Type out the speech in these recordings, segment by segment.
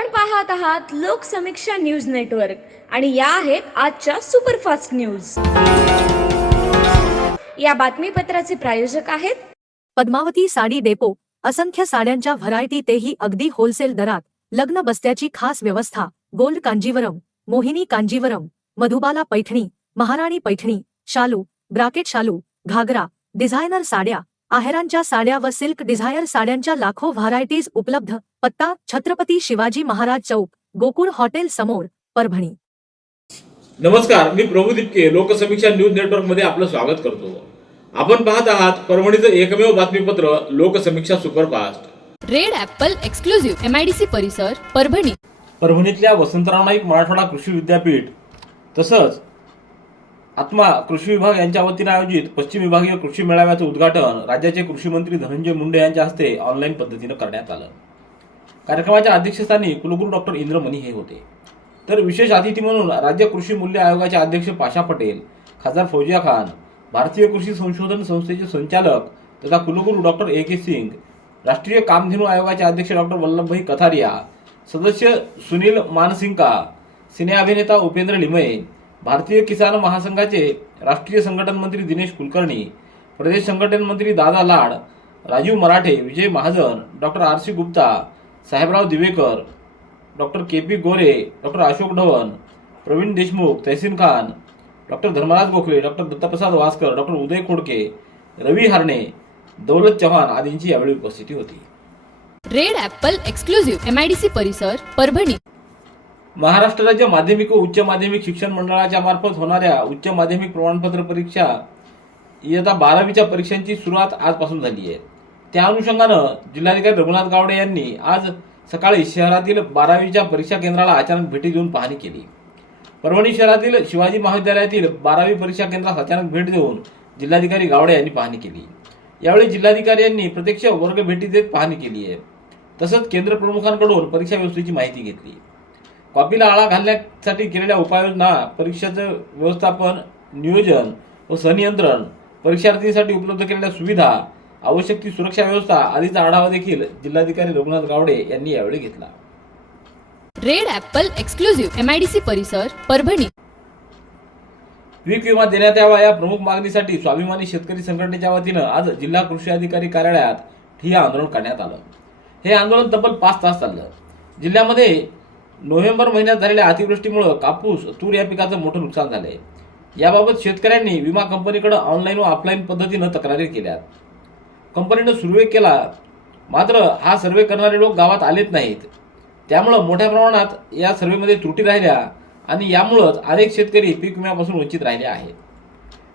आपण पाहत आहात लोकसमीक्षा न्यूज नेटवर्क आणि या आहेत आजच्या सुपरफास्ट न्यूज। या बातमीपत्राचे प्रायोजक आहेत पद्मावती साडी डेपो। असंख्य साड्यांच्या व्हरायटी, तेही अगदी होलसेल दरात। लग्न बस्त्याची खास व्यवस्था। गोल्ड कांजीवरम, मोहिनी कांजीवरम, मधुबाला पैठणी, महाराणी पैठणी, शालू, ब्राकेट शालू, घागरा, डिझायनर साड्या, आहेरांच्या साड्या व सिल्क डिझायर साड्यांच्या लाखो व्हरायटीज उपलब्ध। पत्ता: छत्रपती शिवाजी महाराज चौक, गोकुळ हॉटेल समोर, परभणी। नमस्कार, मी प्रभू दिपके लोकसमीक्षा न्यूज नेटवर्क मध्ये आपलं स्वागत करतो। आपण पाहत आहात परभणीचं एकमेव बातमीपत्र Loksamiksha superfast. Red Apple exclusive MIDC परिसर, परभणी। परभणीतल्या वसंतराव नाईक मराठवाडा कृषी विद्यापीठ तसंच आत्मा कृषी विभाग यांच्या वतीने आयोजित पश्चिम विभागीय कृषी मेळाव्याचं उद्घाटन राज्याचे कृषी मंत्री धनंजय मुंडे यांच्या हस्ते ऑनलाईन पद्धतीने करण्यात आलं। कार्यक्रमाच्या अध्यक्षस्थानी कुलगुरू डॉक्टर इंद्र मनी हे होते, तर विशेष अतिथी म्हणून राज्य कृषी मूल्य आयोगाचे अध्यक्ष पाशा पटेल, खासदार फौजिया खान, भारतीय कृषी संशोधन संस्थेचे संचालक तथा कुलगुरू डॉक्टर AK सिंग, राष्ट्रीय कामधेनु आयोगाचे अध्यक्ष डॉक्टर वल्लभभाई कथारिया, सदस्य सुनील मानसिंका, सिने अभिनेता उपेंद्र लिमये, भारतीय किसान महासंघाचे राष्ट्रीय संघटन मंत्री दिनेश कुलकर्णी, प्रदेश संघटन मंत्री Dada Lad, Rajiv Marathe, Vijay Mahajan, doctor RC Gupta, Sahebrao Divekar, doctor KP Gore, doctor Ashok Dhawan, Pravin Deshmukh, Tahseen Khan, doctor Dharmaraj Gokhale, doctor Dattaprasad Waskar, doctor Uday Khodke, Ravi Harne, Daulat Chavan आदींची यावेळी उपस्थिती होती। रेड ॲपल एक्सक्लुझिव्ह MIDC परिसर, परभणी। महाराष्ट्र राज्य माध्यमिक व उच्च माध्यमिक शिक्षण मंडळाच्या मार्फत होणाऱ्या उच्च माध्यमिक प्रमाणपत्र परीक्षा इयत्ता 12वीच्या परीक्षांची सुरुवात आजपासून झाली आहे। त्या अनुषंगानं जिल्हाधिकारी रघुनाथ गावडे यांनी आज सकाळी शहरातील 12वीच्या परीक्षा केंद्राला अचानक भेटी देऊन पाहणी केली। परभणी शहरातील शिवाजी महाविद्यालयातील 12वी परीक्षा केंद्रास अचानक भेट देऊन जिल्हाधिकारी गावडे यांनी पाहणी केली। यावेळी जिल्हाधिकारी यांनी प्रत्यक्ष वर्ग भेटी देत पाहणी केली आहे, तसंच केंद्र प्रमुखांकडून परीक्षा व्यवस्थेची माहिती घेतली। कॉपीला आळा घालण्यासाठी केलेल्या उपाययोजना, परीक्षेचं व्यवस्थापन, नियोजन व संनियंत्रण, परीक्षार्थींसाठी उपलब्ध केलेल्या सुविधा, आवश्यक ती सुरक्षा व्यवस्था आदीचा आढावा देखील जिल्हाधिकारी रघुनाथ गावडे यांनी यावेळी घेतला। रेड ॲपल एक्सक्लुझिव्ह MIDC परिसर, परभणी। पीक विमा देण्यात यावा या प्रमुख मागणीसाठी स्वाभिमानी शेतकरी संघटनेच्या वतीनं आज जिल्हा कृषी अधिकारी कार्यालयात ठिय्या आंदोलन करण्यात आलं। हे आंदोलन तब्बल 5 तास चाललं। जिल्ह्यामध्ये नोव्हेंबर महिन्यात झालेल्या अतिवृष्टीमुळे कापूस, तूर या पिकाचं मोठं नुकसान झालंय। याबाबत शेतकऱ्यांनी विमा कंपनीकडे ऑनलाईन व ऑफलाईन पद्धतीनं तक्रारी केल्यात। कंपनीनं सर्व्हे केला, मात्र हा सर्व्हे करणारे लोक गावात आलेत नाहीत। त्यामुळे मोठ्या प्रमाणात या सर्व्हेमध्ये त्रुटी राहिल्या आणि यामुळेच अनेक शेतकरी पीक विम्यापासून वंचित राहिले आहेत।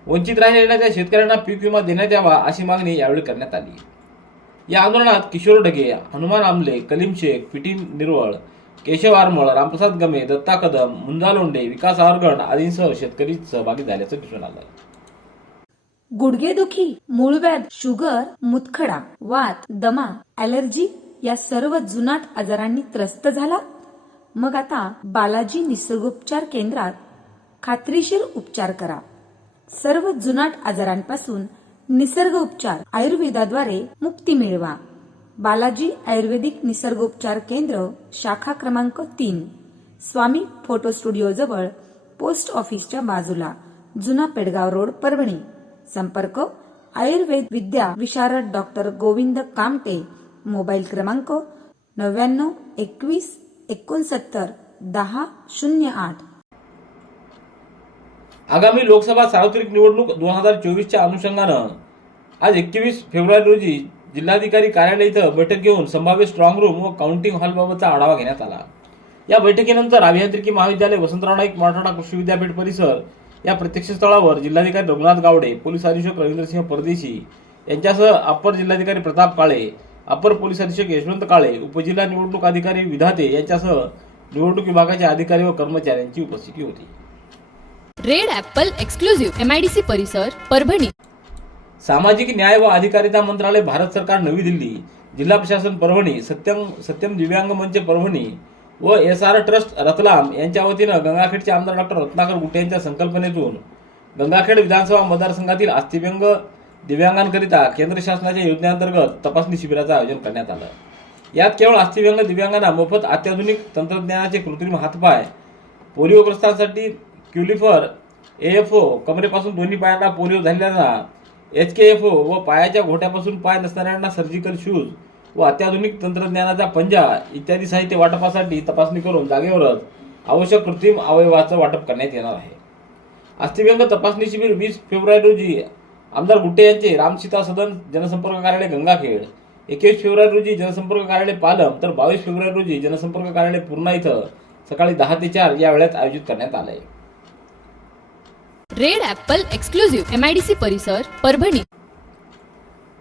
वंचित राहिलेल्या त्या शेतकऱ्यांना पीक विमा देण्यात यावा अशी मागणी यावेळी करण्यात आली। या आंदोलनात किशोर ढगे, हनुमान आमले, कलीम शेख, पिटी निर्वळ, केशव आरमळ, रामप्रसाद गमे, दत्ता कदम, मुंजा लोंढे, विकास आवरगण आदींसह शेतकरी सहभागी झाल्याचं दिसून आलं। गुडघेदुखी, मूळव्याध, शुगर, मुतखडा, वात, दमा, ॲलर्जी या सर्व जुनाट आजारांनी त्रस्त झाला? मग आता बालाजी निसर्गोपचार केंद्रात खात्रीशीर उपचार करा। सर्व जुनाट आजारांपासून निसर्ग उपचार आयुर्वेदाद्वारे मुक्ती मिळवा। बालाजी आयुर्वेदिक निसर्गोपचार केंद्र, शाखा क्रमांक 3, स्वामी फोटो स्टुडिओ जवळ, पोस्ट ऑफिसच्या बाजूला, जुना पेडगाव रोड, परभणी। संपर्क: आयुर्वेद विद्या विशारद डॉक्टर गोविंद कामटे। मोबाईल क्रमांक 99 21 69 10 08। आगामी लोकसभा सार्वत्रिक निवडणूक 2024च्या अनुषंगानं आज 21 फेब्रुवारी रोजी जिल्हाधिकारी कार्यालय इथं बैठक घेऊन संभाव्य स्ट्रॉंग रूम व काउंटिंग हॉलबाबतचा आढावा घेण्यात आला। या बैठकीनंतर अभियांत्रिकी महाविद्यालय, वसंतराव नाईक मराठवाडा कृषी विद्यापीठ परिसर या प्रत्यक्ष स्थळावर जिल्हाधिकारी रघुनाथ गावडे, पोलीस अधीक्षक रवींद्रसिंह परदेशी यांच्यासह अप्पर जिल्हाधिकारी प्रताप काळे, अप्पर पोलीस अधीक्षक यशवंत काळे, उपजिल्हा निवडणूक अधिकारी विधाते यांच्यासह निवडणूक विभागाचे अधिकारी व कर्मचाऱ्यांची उपस्थिती होती। रेड ॲपल एक्सक्लुझिव्ह MIDC परिसर, परभणी। सामाजिक न्याय व अधिकारिता मंत्रालय, भारत सरकार, नवी दिल्ली, जिल्हा प्रशासन परभणी, सत्यम दिव्यांग मंच परभणी व SR ट्रस्ट रतलाम यांच्या वतीनं गंगाखेडचे आमदार डॉक्टर रत्नाकर गुट्टे यांच्या संकल्पनेतून गंगाखेड विधानसभा मतदारसंघातील अस्थिव्यंग दिव्यांगांकरिता केंद्र शासनाच्या योजनेअंतर्गत तपासणी शिबिराचं आयोजन करण्यात आलं। यात केवळ अस्थिव्यंग दिव्यांगांना मोफत अत्याधुनिक तंत्रज्ञानाचे कृत्रिम हातपाय, पोलिओग्रस्तांसाठी क्युलिफर, AFO, कमरेपासून दोन्ही पायांना पोलिओ झालेल्यांना HKFO व पायाच्या घोट्यापासून पाय नसणाऱ्यांना सर्जिकल शूज व अत्याधुनिक तंत्रज्ञानाचा पंजा इत्यादी साहित्य वाटपासाठी तपासणी करून जागेवरच आवश्यक कृत्रिम अवयवाचं वाटप करण्यात येणार आहे. अस्थिव्यंग तपासणी शिबिर 20 फेब्रुवारी रोजी आमदार गुट्टे यांचे रामसीता सदन जनसंपर्क कार्यालय गंगाखेड, 21 फेब्रुवारी रोजी जनसंपर्क कार्यालय पालम, तर 22 फेब्रुवारी रोजी जनसंपर्क कार्यालय पूर्णा इथं सकाळी 10 ते 4 या वेळेत आयोजित करण्यात आलं आहे. रेड ॲपल एक्सक्लुझिव्ह MIDC परिसर परभणी.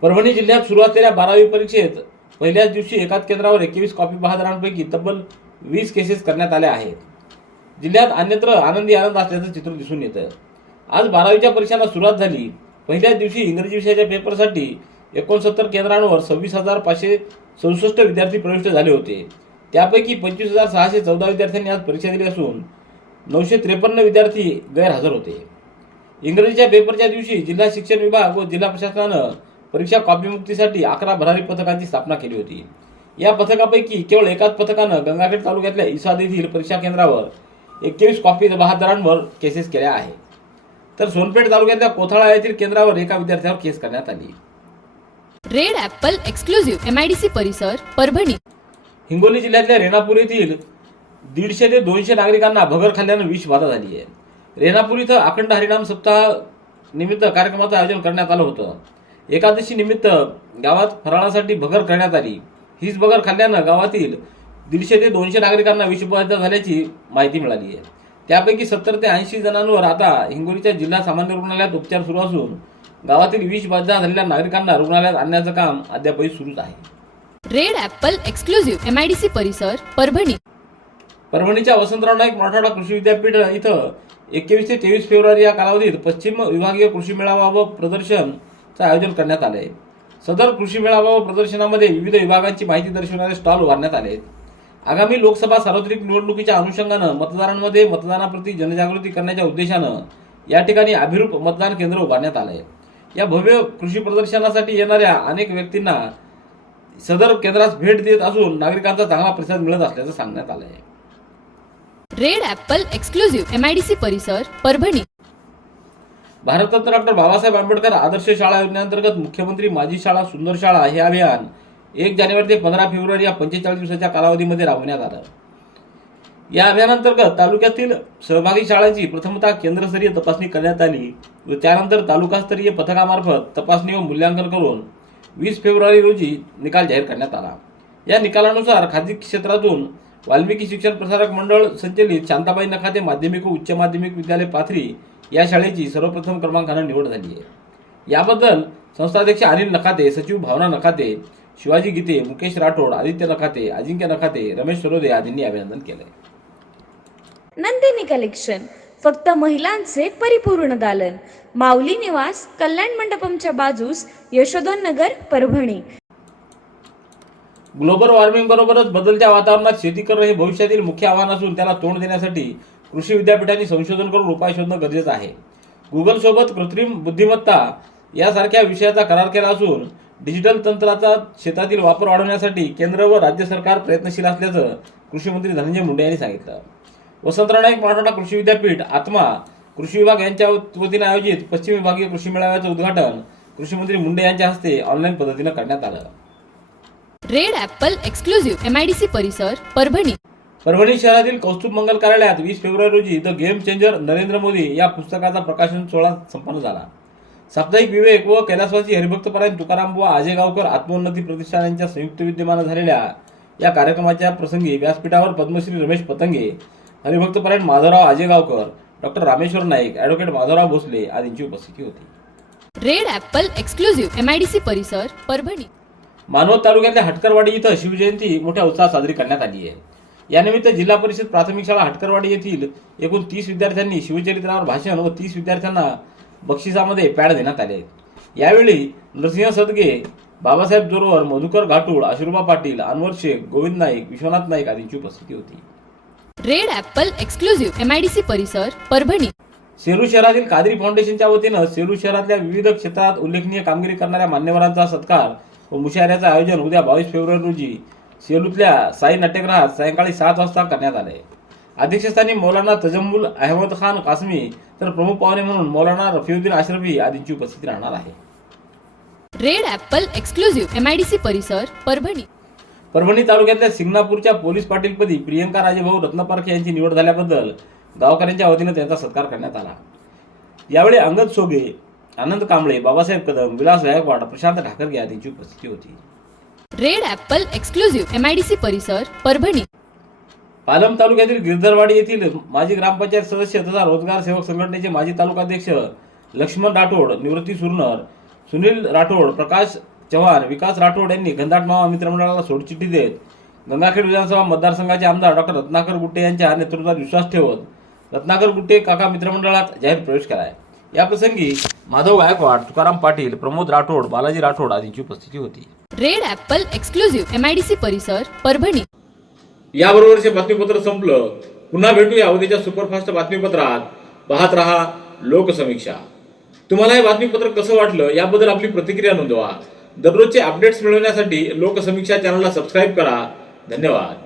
परभणी जिल्ह्यात सुरू असलेल्या 12वी परीक्षेत पहिल्याच दिवशी एकाच केंद्रावर 21 कॉपी बहादरांपैकी तब्बल 20 केसेस करण्यात आल्या आहेत. जिल्ह्यात अन्यत्र आनंदी आनंद असल्याचं चित्र दिसून येतं. आज 12वीच्या परीक्षांना सुरुवात झाली. पहिल्याच दिवशी इंग्रजी विषयाच्या पेपरसाठी 69 केंद्रांवर 26,567 विद्यार्थी प्रविष्ट झाले होते. त्यापैकी 25,614 विद्यार्थ्यांनी आज परीक्षा दिली असून 953 विद्यार्थी गैरहजर होते. इंग्रजीच्या पेपरच्या दिवशी जिल्हा शिक्षण विभाग व जिल्हा प्रशासनानं परीक्षा कॉपीमुक्तीसाठी 11 भरारी पथकांची स्थापना केली होती. या पथकापैकी केवळ एकाच पथकानं गंगाखेड तालुक्यातल्या इसाद येथील परीक्षा केंद्रावर 21 कॉपी बहादरांवर केसेस केल्या आहेत. तर सोनपेठ तालुक्यातल्या कोथाळा येथील केंद्रावर एका विद्यार्थ्यावर केस करण्यात आली. रेड ॲपल एक्सक्लुझिव्ह MIDC परिसर परभणी. हिंगोली जिल्ह्यातल्या रेणापूर येथील 150 ते 200 नागरिकांना भगर खाल्ल्यानं विषबाधा झाली आहे. रेणापूर इथं अखंड हरिनाम सप्ताह निमित्त कार्यक्रमाचं आयोजन करण्यात आलं होतं. एकादशी निमित्त गावात फराळासाठी भगर करण्यात आली. हीच भगर खाल्ल्यानं गावातील 150 ते 200 नागरिकांना विषबाधा झाल्याची माहिती मिळाली आहे. त्यापैकी 70 ते 80 जणांवर आता हिंगोलीच्या जिल्हा सामान्य रुग्णालयात उपचार सुरू असून गावातील विषबाधा झालेल्या नागरिकांना रुग्णालयात आणण्याचं काम अद्यापही सुरूच आहे. रेड ॲपल एक्सक्लुझिव्ह MIDC परिसर परभणी. परभणीच्या वसंतराव नाईक मराठवाडा कृषी विद्यापीठ इथं 21 ते 23 फेब्रुवारी या कालावधीत पश्चिम विभागीय कृषी मेळावा व प्रदर्शनचं आयोजन करण्यात आलं आहे. सदर कृषी मेळावा व प्रदर्शनामध्ये विविध विभागांची माहिती दर्शवणारे स्टॉल उभारण्यात आले आहेत. आगामी लोकसभा सार्वत्रिक निवडणुकीच्या अनुषंगानं मतदारांमध्ये मतदानाप्रती जनजागृती करण्याच्या उद्देशानं या ठिकाणी अभिरूप मतदान केंद्र उभारण्यात आलं आहे. या भव्य कृषी प्रदर्शनासाठी येणाऱ्या अनेक व्यक्तींना सदर केंद्रास भेट देत असून नागरिकांचा चांगला प्रतिसाद मिळत असल्याचं सांगण्यात आलं आहे. रेड ॲपल एक्सक्लुझिव्ह MIDC परिसर परभणी. भारतरत्न डॉक्टर बाबासाहेब आंबेडकर आदर्श शाळा योजनेअंतर्गत मुख्यमंत्री माझी शाळा सुंदर शाळा हे अभियान 1 जानेवारी ते 15 फेब्रुवारी या 45 दिवसाच्या कालावधीमध्ये राबवण्यात आलं. या अभियानांतर्गत तालुक्यातील सहभागी शाळांची प्रथमतः केंद्रस्तरीय तपासणी करण्यात आली व त्यानंतर तालुकास्तरीय पथकामार्फत तपासणी व मूल्यांकन करून 20 फेब्रुवारी रोजी निकाल जाहीर करण्यात आला. या निकालानुसार खाजगी क्षेत्रातून वाल्मिकी शिक्षण प्रसारक मंडळ संचलित शांताबाई नखाते माध्यमिक व उच्च माध्यमिक विद्यालय पाथरी या शाळेची सर्वप्रथम क्रमांकानं निवड झाली आहे. याबद्दल संस्थाध्यक्ष अनिल नखाते, सचिव भावना नखाते, शिवाजी गीते, मुकेश राठोड, आदित्य नखाते, अजिंक्य नखाते, रमेश सरोदे आदींनी अभिनंदन केलंय. नंदिनी कलेक्शन, फक्त महिलांचे परिपूर्ण दालन, माऊली निवास, कल्याण मंडपमच्या बाजूस, यशोधन नगर, परभणी. ग्लोबल वॉर्मिंग बरोबरच बदलत्या वातावरणात शेती करणं हे भविष्यातील मुख्य आव्हान असून त्याला तोंड देण्यासाठी कृषी विद्यापीठांनी संशोधन करून उपाय शोधणं गरजेचं आहे. गुगल सोबत कृत्रिम बुद्धिमत्ता यासारख्या विषयाचा करार केला असून डिजिटल तंत्राचा शेतातील वापर वाढवण्यासाठी केंद्र व राज्य सरकार प्रयत्नशील असल्याचं कृषी मंत्री धनंजय मुंडे यांनी सांगितलं. वसंतराव नाईक मराठवाडा कृषी विद्यापीठ आत्मा कृषी विभाग यांच्या वतीने आयोजित पश्चिम विभागीय कृषी मेळाव्याचं उद्घाटन कृषी मंत्री मुंडे यांच्या हस्ते ऑनलाईन पद्धतीनं करण्यात आलं. रेड ॲपल एक्सक्लुझिव्ह MIDC परिसर परभणी. परभणी शहरातील कौस्तुभ मंगल कार्यालयात 20 फेब्रुवारी रोजी the game changer Narendra Modi या पुस्तकाचा प्रकाशन सोहळा संपन्न झाला. साप्ताहिक विवेक व कैलासवासी हरिभक्तपरायण तुकारामबुवा आजेगावकर आत्मोन्नती प्रतिष्ठान यांच्या संयुक्त विद्यमानं झालेल्या या कार्यक्रमाच्या प्रसंगी व्यासपीठावर पद्मश्री रमेश पतंगे, हरिभक्तपरायण माधवराव आजेगावकर, डॉक्टर रामेश्वर नाईक, ॲडव्होकेट माधवराव भोसले आदींची उपस्थिती होती. रेड ॲपल एक्सक्लुझिव्ह MIDC परिसर परभणी. मानवत तालुक्यातल्या हटकरवाडी इथं शिवजयंती मोठ्या उत्साहात साजरी करण्यात आली आहे. यानिमित्त जिल्हा परिषद प्राथमिक शाळा हटकरवाडी येथील एकूण 30 विद्यार्थ्यांनी शिवचरित्रावर भाषण व 30 विद्यार्थ्यांना बक्षिसामध्ये पॅड देण्यात आले. यावेळी नरसिंह सदगे, बाबासाहेब जोरवर, मधुकर घाटूळ, अश्रुबा पाटील, अनवर शेख, गोविंद नाईक, विश्वनाथ नाईक आदींची उपस्थिती होती. रेड ॲपल एक्सक्लुझिव्ह MIDC परिसर परभणी. सेलू शहरातील कादरी फाउंडेशनच्या वतीनं सेलू शहरातल्या विविध क्षेत्रात उल्लेखनीय कामगिरी करणाऱ्या मान्यवरांचा सत्कार व मुशायऱ्याचं आयोजन उद्या 22 फेब्रुवारी रोजी सेलूतल्या साई नाट्यगृहात सायंकाळी 7 वाजता करण्यात आले. अध्यक्षस्थानी मौलाना तजम्मुल अहमद खान कासमी तर प्रमुख पाहुणे म्हणून मौलाना रफिउद्दीन आशरफी आदींची उपस्थिती राहणार आहे. रेड ॲपल एक्सक्लुझिव्ह MIDC परिसर परभणी. परभणी तालुक्यातल्या सिंगणापूरच्या पोलीस पाटीलपदी प्रियंका राजेभाऊ रत्नपारखे यांची निवड झाल्याबद्दल गावकऱ्यांच्या वतीनं त्यांचा सत्कार करण्यात आला. यावेळी अंगद सोगे, आनंद कांबळे, बाबासाहेब कदम, विलास गायकवाड, प्रशांत ठाकरगे आदींची उपस्थिती होती. रेड ॲपल एक्सक्लुझिव्ह MIDC परिसर परभणी. पालम तालुक्यातील गिरधरवाडी येथील माजी ग्रामपंचायत सदस्य तथा रोजगार सेवक संघटनेचे माजी तालुकाध्यक्ष लक्ष्मण राठोड, निवृत्ती सुरनर, सुनील राठोड, प्रकाश चव्हाण, विकास राठोड यांनी घनदाट मावा मित्रमंडळाला सोडचिठ्ठी देत गंगाखेड विधानसभा मतदारसंघाचे आमदार डॉक्टर रत्नाकर गुट्टे यांच्या नेतृत्वात विश्वास ठेवत रत्नाकर गुट्टे काका मित्रमंडळात जाहीर प्रवेश केला आहे. याप्रसंगी माधव गायकवाड, तुकाराम पाटील, प्रमोद राठोड, बालाजी राठोड आदींची उपस्थिती होती. रेड ॲपल एक्सक्लुझिव्ह MIDC परिसर परभणी. याबरोबरचे बातमीपत्र संपलं. पुन्हा भेटूया उद्याच्या सुपरफास्ट बातमीपत्रात. पाहत रहा लोकसमीक्षा. तुम्हाला हे बातमीपत्र कसं वाटलं याबद्दल आपली प्रतिक्रिया नोंदवा. दररोजचे अपडेट्स मिळवण्यासाठी लोकसमीक्षा चॅनलला सबस्क्राईब करा. धन्यवाद.